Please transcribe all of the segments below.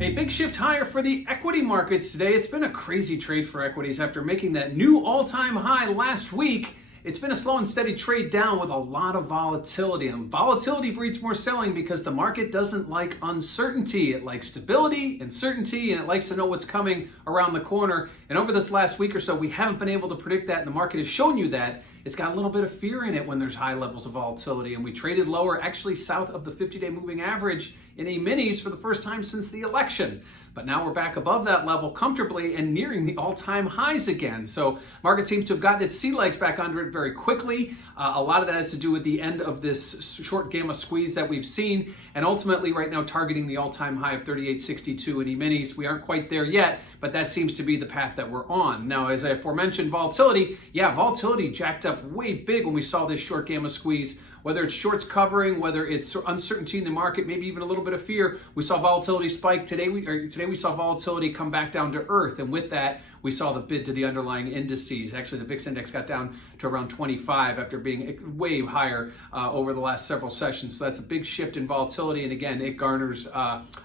A big shift higher for the equity markets today. It's been a crazy trade for equities after making that new all-time high last week. It's been a slow and steady trade down with a lot of volatility. And volatility breeds more selling because the market doesn't like uncertainty. It likes stability and certainty, and it likes to know what's coming around the corner. And over this last week or so, we haven't been able to predict that, and the market has shown you that. It's got a little bit of fear in it when there's high levels of volatility, and we traded lower, actually south of the 50-day moving average in E-minis for the first time since the election. But now we're back above that level comfortably and nearing the all-time highs again. So market seems to have gotten its sea legs back under it very quickly. A lot of that has to do with the end of this short gamma squeeze that we've seen, and ultimately right now targeting the all-time high of 38.62 in E-minis. We aren't quite there yet, but that seems to be the path that we're on. Now, as I aforementioned, volatility jacked up way big when we saw this short gamma squeeze. Whether it's shorts covering, whether it's uncertainty in the market, maybe even a little bit of fear, we saw volatility spike. Today we saw volatility come back down to earth, and with that, we saw the bid to the underlying indices. Actually, the VIX index got down to around 25 after being way higher over the last several sessions. So that's a big shift in volatility, and again, it garners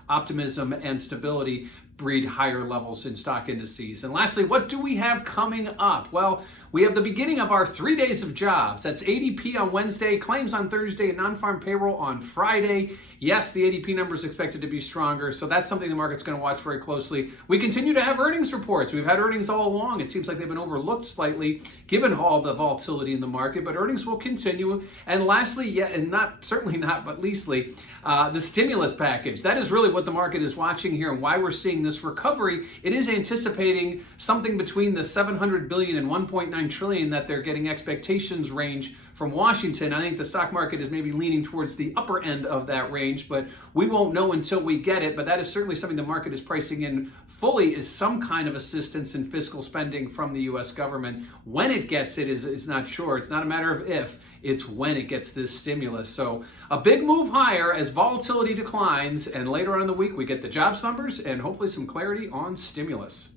optimism and stability, breed higher levels in stock indices. And lastly, what do we have coming up? Well, we have the beginning of our 3 days of jobs. That's ADP on Wednesday, claims on Thursday, and non-farm payroll on Friday. Yes, the ADP number is expected to be stronger, so that's something the market's going to watch very closely. We continue to have earnings reports. We've had earnings all along. It seems like they've been overlooked slightly given all the volatility in the market, but earnings will continue. And lastly, certainly not but leastly, the stimulus package. That is really what the market is watching here and why we're seeing this recovery. It is anticipating something between the $700 billion and $1.9 trillion that they're getting expectations range from Washington. I think the stock market is maybe leaning towards the upper end of that range, but we won't know until we get it. But that is certainly something the market is pricing in fully, is some kind of assistance in fiscal spending from the U.S. government. When it gets it is not sure. It's not a matter of if, it's when it gets this stimulus. So a big move higher as volatility declines, and later on in the week we get the jobs numbers and hopefully some clarity on stimulus.